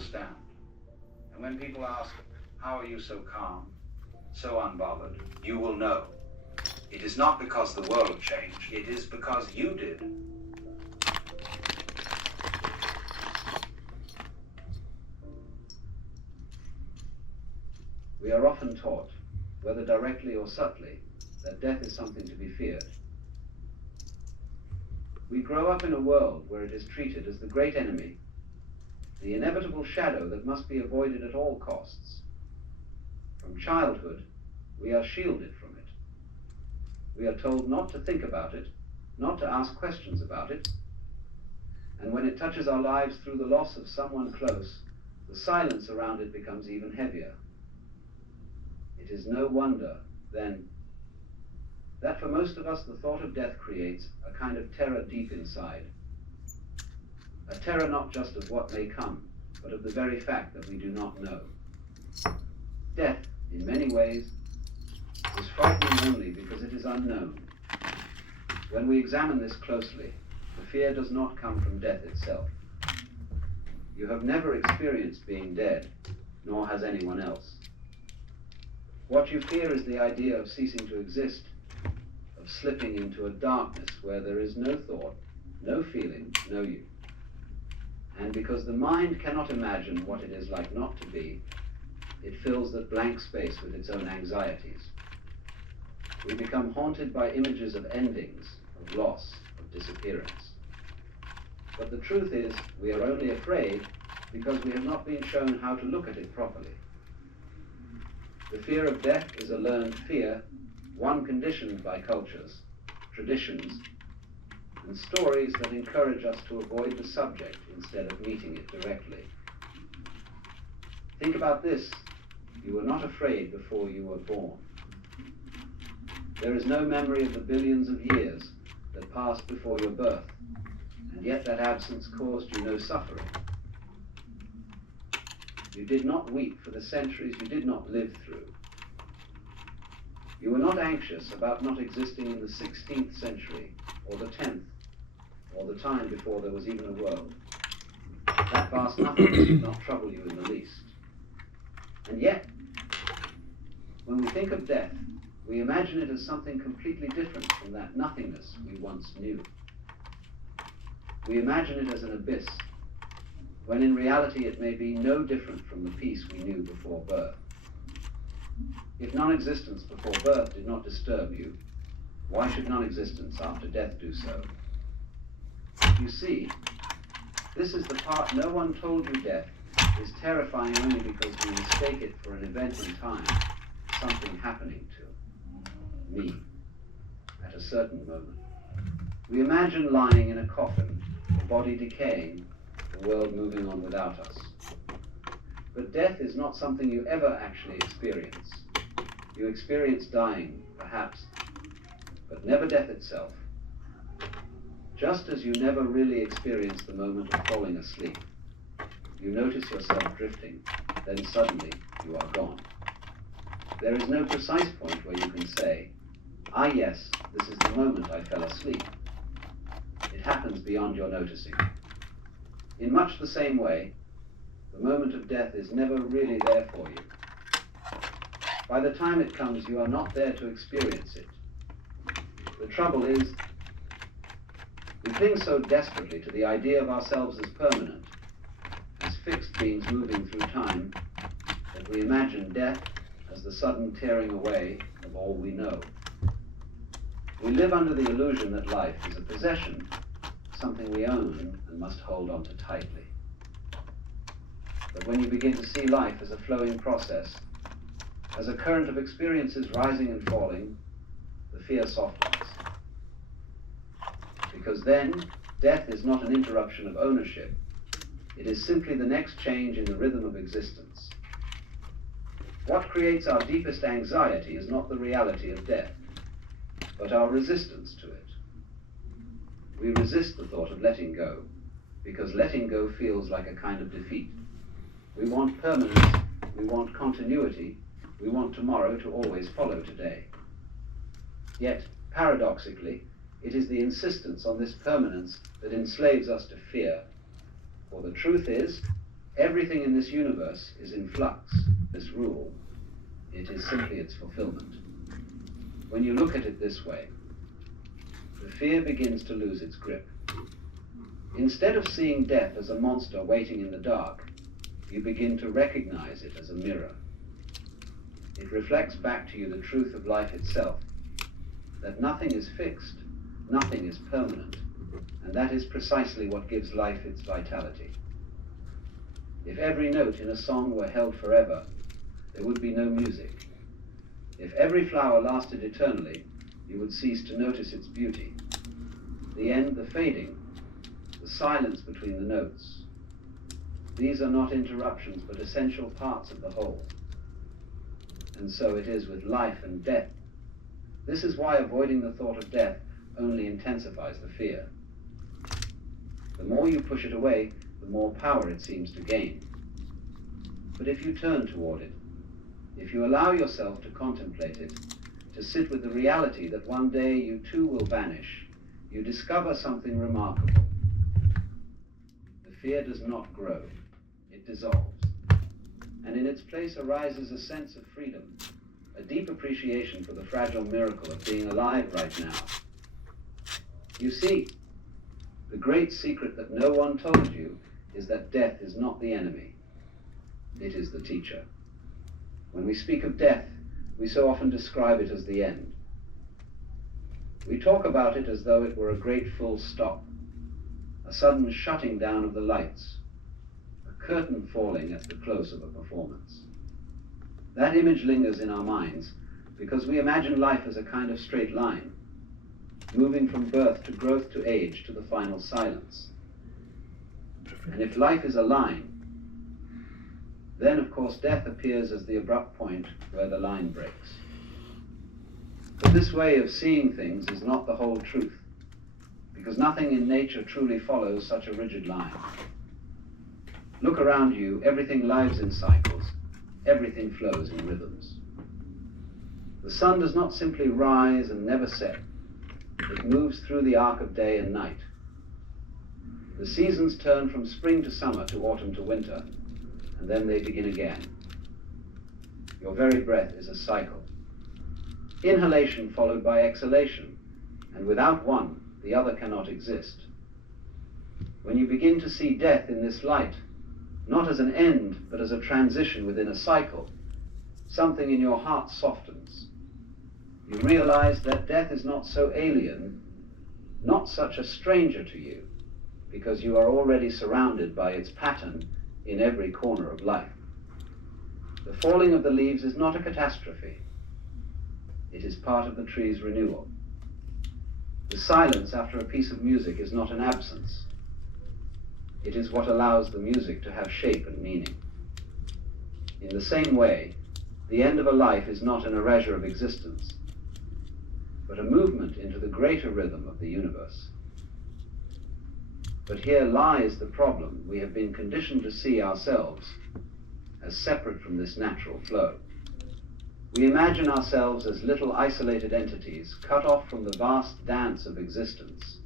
stand. And when people ask, how are you so calm, so unbothered, you will know. It is not because the world changed, it is because you did. We are often taught, whether directly or subtly, that death is something to be feared. We grow up in a world where it is treated as the great enemy, the inevitable shadow that must be avoided at all costs. From childhood, we are shielded from it. We are told not to think about it, not to ask questions about it, and when it touches our lives through the loss of someone close, the silence around it becomes even heavier. It is no wonder, then, that for most of us the thought of death creates a kind of terror deep inside. A terror not just of what may come, but of the very fact that we do not know. Death, in many ways, is frightening only because it is unknown. When we examine this closely, the fear does not come from death itself. You have never experienced being dead, nor has anyone else. What you fear is the idea of ceasing to exist, of slipping into a darkness where there is no thought, no feeling, no you. And because the mind cannot imagine what it is like not to be, it fills that blank space with its own anxieties. We become haunted by images of endings, of loss, of disappearance. But the truth is, we are only afraid because we have not been shown how to look at it properly. The fear of death is a learned fear, one conditioned by cultures, traditions, and stories that encourage us to avoid the subject instead of meeting it directly. Think about this. You were not afraid before you were born. There is no memory of the billions of years that passed before your birth, and yet that absence caused you no suffering. You did not weep for the centuries you did not live through. You were not anxious about not existing in the 16th century, or the 10th, or the time before there was even a world. That vast nothingness did not trouble you in the least. And yet, when we think of death, we imagine it as something completely different from that nothingness we once knew. We imagine it as an abyss, when in reality it may be no different from the peace we knew before birth. If non-existence before birth did not disturb you, why should non-existence after death do so? You see, this is the part no one told you death is terrifying only because we mistake it for an event in time, something happening to me at a certain moment. We imagine lying in a coffin, the body decaying, the world moving on without us. But death is not something you ever actually experience. You experience dying, perhaps, but never death itself. Just as you never really experience the moment of falling asleep. You notice yourself drifting, then suddenly you are gone. There is no precise point where you can say, ah yes, this is the moment I fell asleep. It happens beyond your noticing. In much the same way, the moment of death is never really there for you. By the time it comes, you are not there to experience it. The trouble is, we cling so desperately to the idea of ourselves as permanent, as fixed beings moving through time, that we imagine death as the sudden tearing away of all we know. We live under the illusion that life is a possession, something we own and must hold on to tightly. But when you begin to see life as a flowing process, as a current of experiences rising and falling, the fear softens. Because then, death is not an interruption of ownership. It is simply the next change in the rhythm of existence. What creates our deepest anxiety is not the reality of death, but our resistance to it. We resist the thought of letting go, because letting go feels like a kind of defeat. We want permanence, we want continuity, we want tomorrow to always follow today. Yet, paradoxically, it is the insistence on this permanence that enslaves us to fear. For the truth is, Everything in this universe is in flux, this rule. It is simply its fulfillment. When you look at it this way, the fear begins to lose its grip. Instead of seeing death as a monster waiting in the dark, you begin to recognize it as a mirror. It reflects back to you the truth of life itself, that nothing is fixed, nothing is permanent, and that is precisely what gives life its vitality. If every note in a song were held forever, there would be no music. If every flower lasted eternally, you would cease to notice its beauty. The end, the fading, the silence between the notes. These are not interruptions, but essential parts of the whole. And so it is with life and death. This is why avoiding the thought of death only intensifies the fear. The more you push it away, the more power it seems to gain. But if you turn toward it, if you allow yourself to contemplate it, to sit with the reality that one day you too will vanish, you discover something remarkable. The fear does not grow, it dissolves. And in its place arises a sense of freedom, a deep appreciation for the fragile miracle of being alive right now. You see, the great secret that no one told you is that death is not the enemy. It is the teacher. When we speak of death, we so often describe it as the end. We talk about it as though it were a great full stop, a sudden shutting down of the lights, a curtain falling at the close of a performance. That image lingers in our minds because we imagine life as a kind of straight line, moving from birth to growth to age to the final silence. And if life is a line, then of course death appears as the abrupt point where the line breaks. But this way of seeing things is not the whole truth, because nothing in nature truly follows such a rigid line. Look around you, everything lives in cycles, everything flows in rhythms. The sun does not simply rise and never set. It moves through the arc of day and night. The seasons turn from spring to summer to autumn to winter, and then they begin again. Your very breath is a cycle. Inhalation followed by exhalation, and without one, the other cannot exist. When you begin to see death in this light, not as an end, but as a transition within a cycle, something in your heart softens. You realize that death is not so alien, not such a stranger to you, because you are already surrounded by its pattern in every corner of life. The falling of the leaves is not a catastrophe. It is part of the tree's renewal. The silence after a piece of music is not an absence. It is what allows the music to have shape and meaning. In the same way, the end of a life is not an erasure of existence, but a movement into the greater rhythm of the universe. But here lies the problem. We have been conditioned to see ourselves as separate from this natural flow. We imagine ourselves as little isolated entities cut off from the vast dance of existence.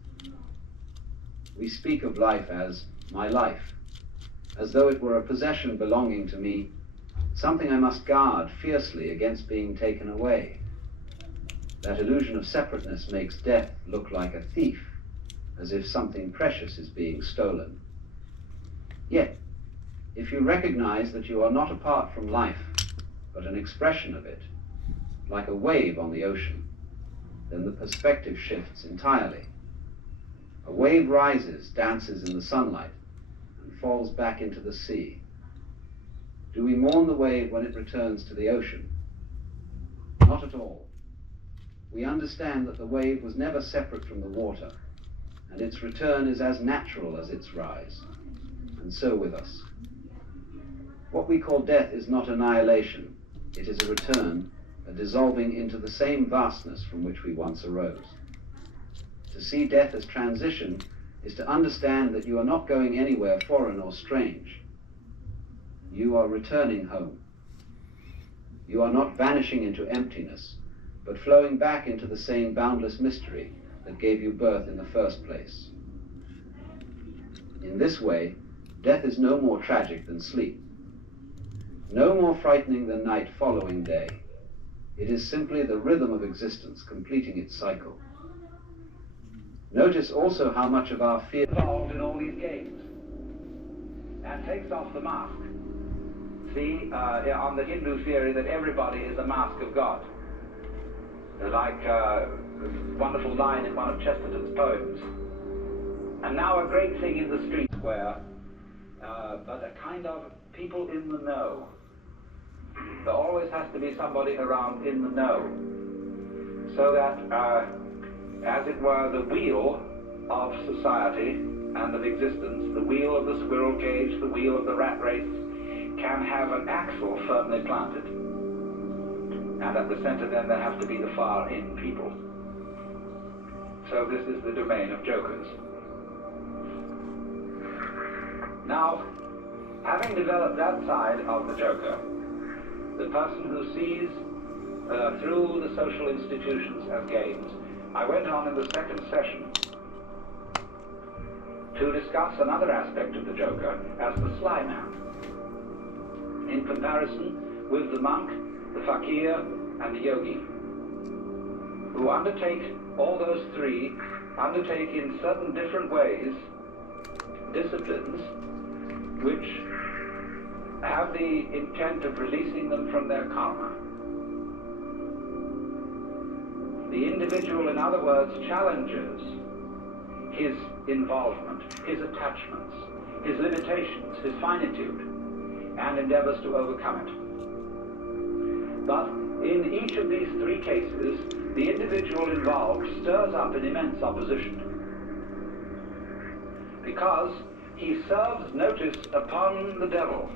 We speak of life as my life, as though it were a possession belonging to me, something I must guard fiercely against being taken away. That illusion of separateness makes death look like a thief, as if something precious is being stolen. Yet, if you recognize that you are not apart from life, but an expression of it, like a wave on the ocean, then the perspective shifts entirely. A wave rises, dances in the sunlight, and falls back into the sea. Do we mourn the wave when it returns to the ocean? Not at all. We understand that the wave was never separate from the water, and its return is as natural as its rise, and so with us. What we call death is not annihilation. It is a return, a dissolving into the same vastness from which we once arose. To see death as transition is to understand that you are not going anywhere foreign or strange. You are returning home. You are not vanishing into emptiness, but flowing back into the same boundless mystery that gave you birth in the first place. In this way, Death is no more tragic than sleep, no more frightening than night following day. It is simply the rhythm of existence completing its cycle. Notice also how much of our fear involved in all these games and takes off the mask. See, on the Hindu theory that everybody is a mask of God. Like a wonderful line in one of Chesterton's poems. And now a great thing in the streets where, but a kind of people in the know. There always has to be somebody around in the know. So that, as it were, the wheel of society and of existence, the wheel of the squirrel cage, the wheel of the rat race, can have an axle firmly planted. And at the center then there have to be the far in people. So this is the domain of jokers. Now, having developed that side of the joker, the person who sees through the social institutions as games, I went on in the second session to discuss another aspect of the joker as the sly man, in comparison with the monk, the fakir, and the yogi, who undertake all those three, undertake in certain different ways disciplines which have the intent of releasing them from their karma. The individual, in other words, challenges his involvement, his attachments, his limitations, his finitude, and endeavors to overcome it. But in each of these three cases, the individual involved stirs up an immense opposition, because he serves notice upon the devil,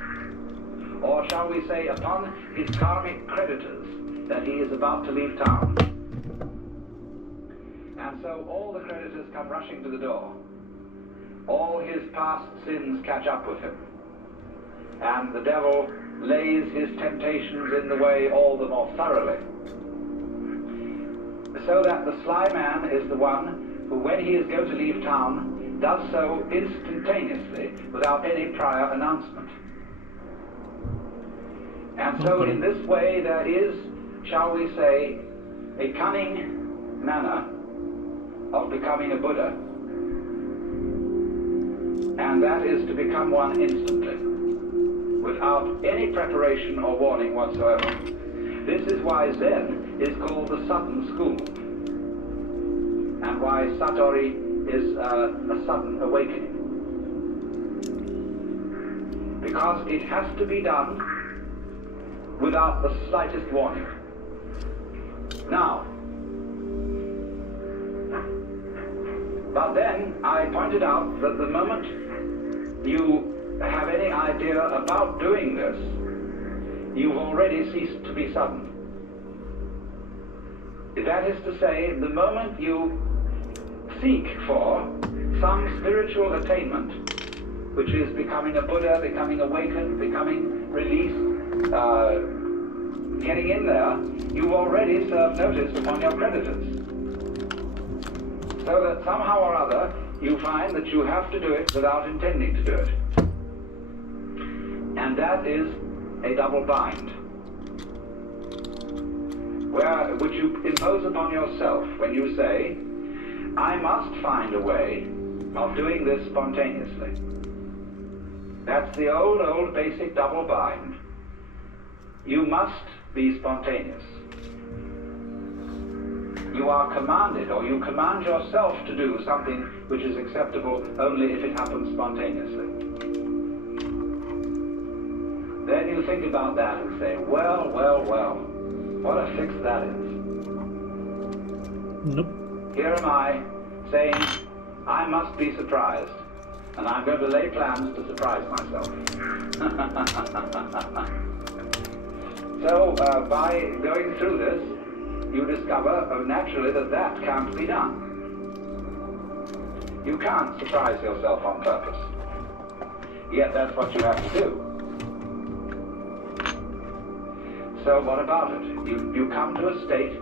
or shall we say upon his karmic creditors, that he is about to leave town. And so all the creditors come rushing to the door. All his past sins catch up with him. And the devil lays his temptations in the way all the more thoroughly. So that the sly man is the one who, when he is going to leave town, does so instantaneously without any prior announcement. And so in this way there is, shall we say, a cunning manner of becoming a Buddha, and that is to become one instantly, without any preparation or warning whatsoever. This is why Zen is called the sudden school, and why Satori is a sudden awakening. Because it has to be done without the slightest warning. Now, but then I pointed out that the moment you have any idea about doing this, you've already ceased to be sudden. That is to say, the moment you seek for some spiritual attainment, which is becoming a Buddha, becoming awakened, becoming released, getting in there, you've already served notice upon your creditors. So that somehow or other, you find that you have to do it without intending to do it. And that is a double bind, which you impose upon yourself when you say, I must find a way of doing this spontaneously. That's the old basic double bind. You must be spontaneous. You are commanded, or you command yourself to do something which is acceptable only if it happens spontaneously. Then you think about that and say, well, what a fix that is. Nope. Here am I saying, I must be surprised, and I'm going to lay plans to surprise myself. So, by going through this, you discover, naturally, that can't be done. You can't surprise yourself on purpose. Yet that's what you have to do. So what about it? You come to a state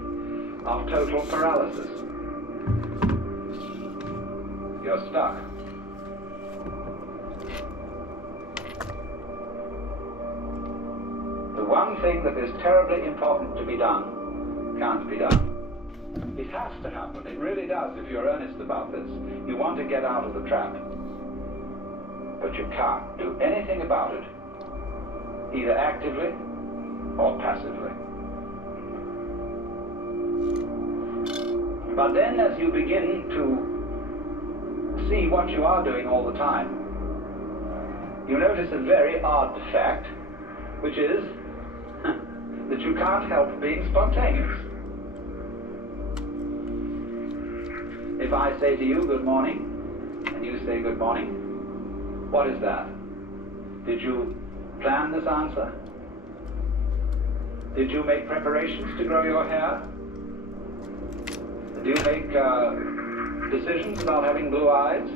of total paralysis. You're stuck. one thing that is terribly important to be done can't be done. It has to happen. It really does if you're earnest about this. You want to get out of the trap. But you can't do anything about it, either actively or passively. But then as you begin to see what you are doing all the time, you notice a very odd fact, which is that you can't help being spontaneous. If I say to you, good morning, and you say good morning, what is that? Did you plan this answer? Did you make preparations to grow your hair? Do you make decisions about having blue eyes?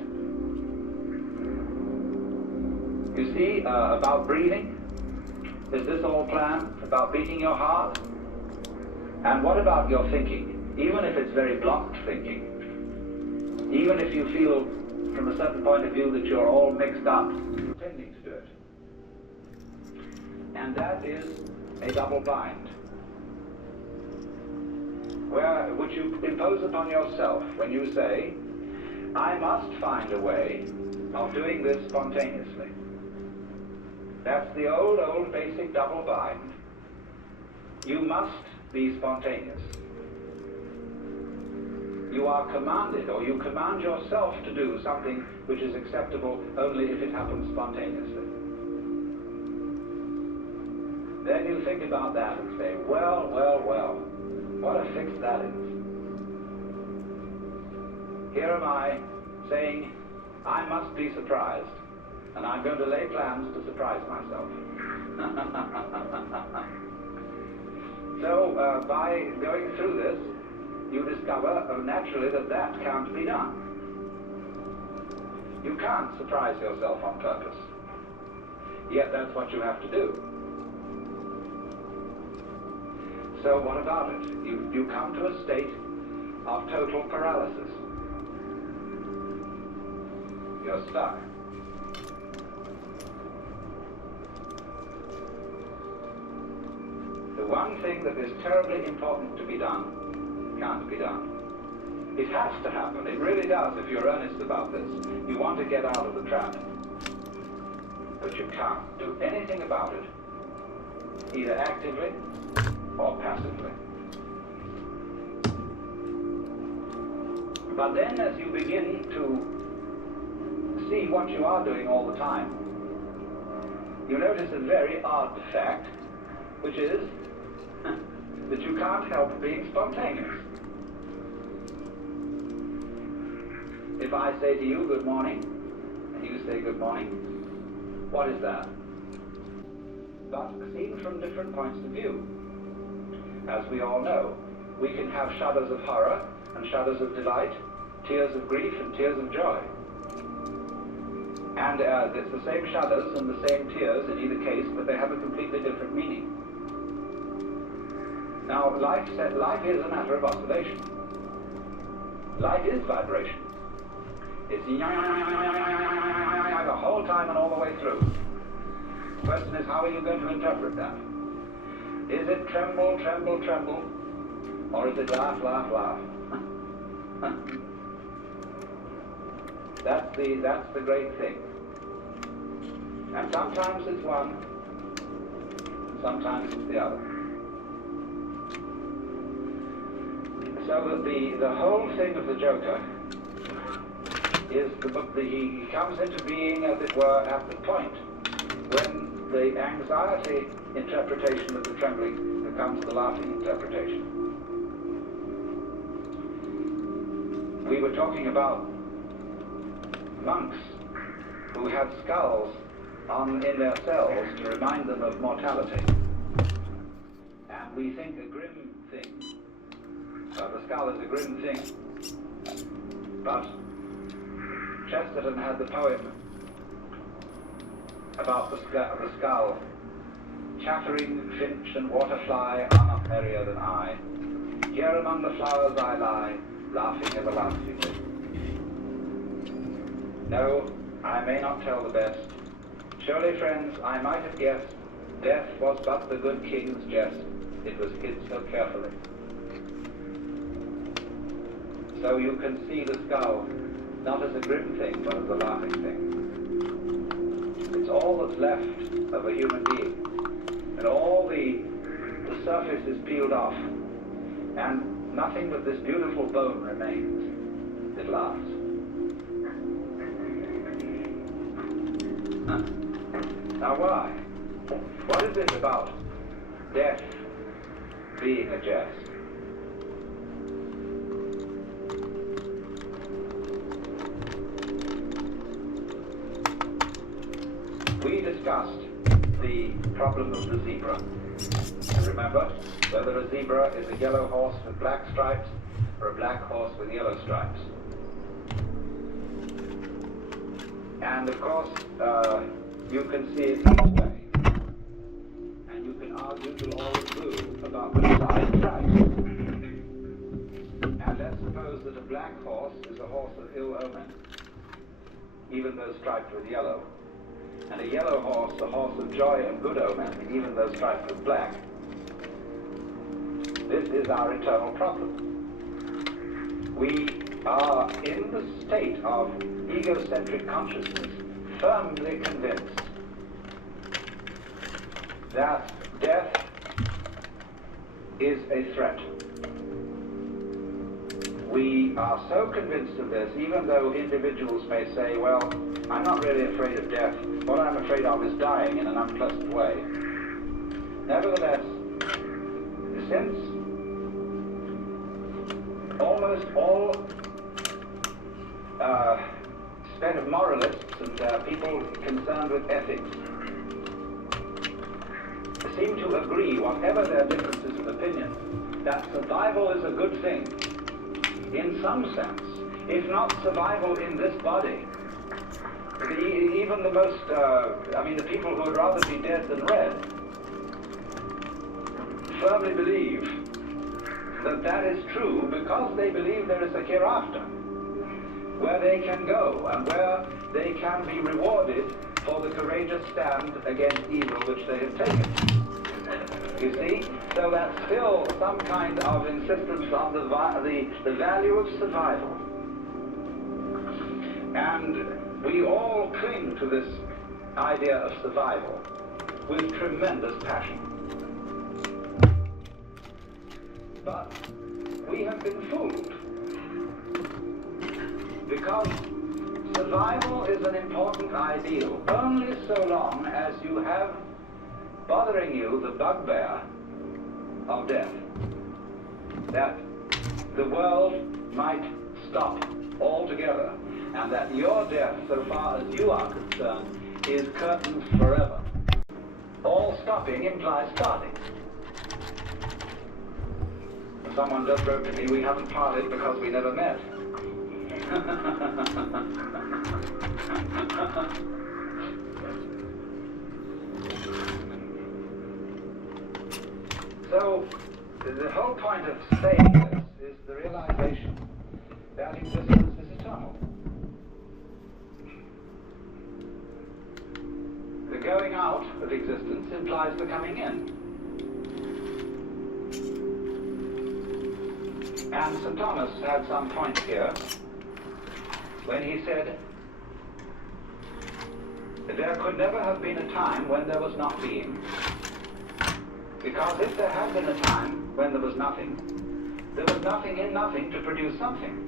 You see, about breathing? Is this all planned? About beating your heart? And what about your thinking? Even if it's very blocked thinking, even if you feel from a certain point of view that you're all mixed up, tending to do it. And that is a double bind, which you impose upon yourself when you say, I must find a way of doing this spontaneously. That's the old basic double bind. You must be spontaneous. You are commanded, or you command yourself to do something which is acceptable only if it happens spontaneously. Then you think about that and say, well, what a fix that is. Here am I saying, I must be surprised, and I'm going to lay plans to surprise myself. So by going through this, you discover naturally that can't be done. You can't surprise yourself on purpose. Yet that's what you have to do. So what about it? You come to a state of total paralysis. You're stuck. The one thing that is terribly important to be done can't be done. It has to happen. It really does if you're earnest about this. You want to get out of the trap. But you can't do anything about it, either actively or passively. But then as you begin to see what you are doing all the time, you notice a very odd fact, which is that you can't help being spontaneous. If I say to you, good morning, and you say good morning, what is that? But seen from different points of view. As we all know, we can have shudders of horror and shudders of delight, tears of grief and tears of joy. And it's the same shudders and the same tears in either case, but they have a completely different meaning. Now, life is a matter of oscillation. Life is vibration. It's the whole time and all the way through. The question is, how are you going to interpret that? Is it tremble, tremble, tremble? Or is it laugh, laugh, laugh? That's the great thing. And sometimes it's one, and sometimes it's the other. So that the whole thing of the Joker is he comes into being, as it were, at the point when the anxiety interpretation of the trembling becomes the laughing interpretation. We were talking about monks who had skulls in their cells to remind them of mortality. And we think a grim thing. The skull is a grim thing. But Chesterton had the poem about the skull. Chattering finch and waterfly are not merrier than I. Here among the flowers I lie, laughing everlastingly. No, I may not tell the best. Surely, friends, I might have guessed Death was but the good king's jest, it was hid so carefully. So you can see the skull not as a grim thing, but as a laughing thing. It's all that's left of a human being. And all the surface is peeled off, and nothing but this beautiful bone remains. It laughs. Now why? What is it about death being a jest? We discussed the problem of the zebra. And remember, whether a zebra is a yellow horse with black stripes or a black horse with yellow stripes. And of course, you can see it each way. And you can argue till all is blue about which side stripes. And let's suppose that a black horse is a horse of ill omen, even though striped with yellow. And a yellow horse, a horse of joy and good omen, even though striped with black. This is our eternal problem. We are in the state of egocentric consciousness, firmly convinced that death is a threat. We are so convinced of this, even though individuals may say, well, I'm not really afraid of death. What I'm afraid of is dying in an unpleasant way. Nevertheless, since almost all set of moralists and people concerned with ethics seem to agree, whatever their differences of opinion, that survival is a good thing. In some sense, if not survival in this body, even the most, the people who would rather be dead than red, firmly believe that that is true because they believe there is a hereafter, where they can go and where they can be rewarded for the courageous stand against evil which they have taken. You see? So that's still some kind of insistence on the value of survival. And we all cling to this idea of survival with tremendous passion. But we have been fooled, because survival is an important ideal only so long as you have bothering you the bugbear of death, that the world might stop altogether, and that your death, so far as you are concerned, is curtains forever. All stopping implies starting. Someone just wrote to me, we haven't parted because we never met. So, the whole point of saying this is the realization that existence is eternal. The going out of existence implies the coming in. And St. Thomas had some point here when he said, there could never have been a time when there was not being. Because if there had been a time when there was nothing in nothing to produce something.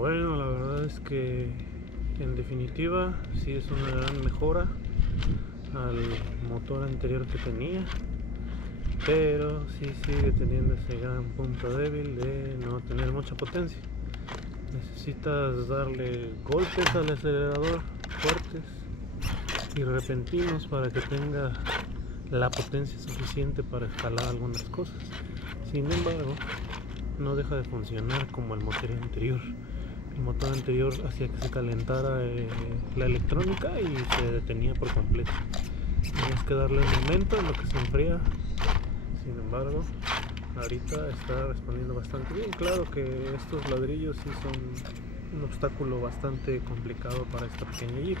Bueno, la verdad es que en definitiva sí es una gran mejora al motor anterior que tenía, pero sí sigue teniendo ese gran punto débil de no tener mucha potencia. Necesitas darle golpes al acelerador fuertes y repentinos para que tenga la potencia suficiente para escalar algunas cosas. Sin embargo, no deja de funcionar como el motor anterior. El motor anterior hacía que se calentara la electrónica y se detenía por completo. Tenías que darle un momento en lo que se enfría. Sin embargo, ahorita está respondiendo bastante bien. Claro que estos ladrillos sí son un obstáculo bastante complicado para esta pequeña Jeep.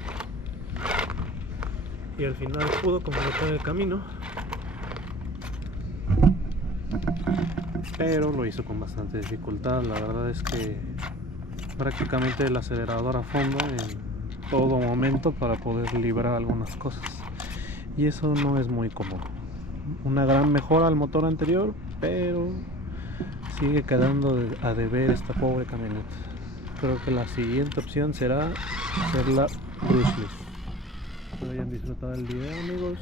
Y al final pudo completar el camino, pero lo hizo con bastante dificultad. La verdad es que prácticamente el acelerador a fondo en todo momento para poder librar algunas cosas, y eso no es muy común. Una gran mejora al motor anterior, pero sigue quedando a deber esta pobre camioneta. Creo que la siguiente opción será hacerla brushless. Espero hayan disfrutado el video, amigos.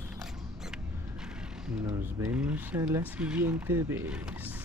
Nos vemos a la siguiente vez.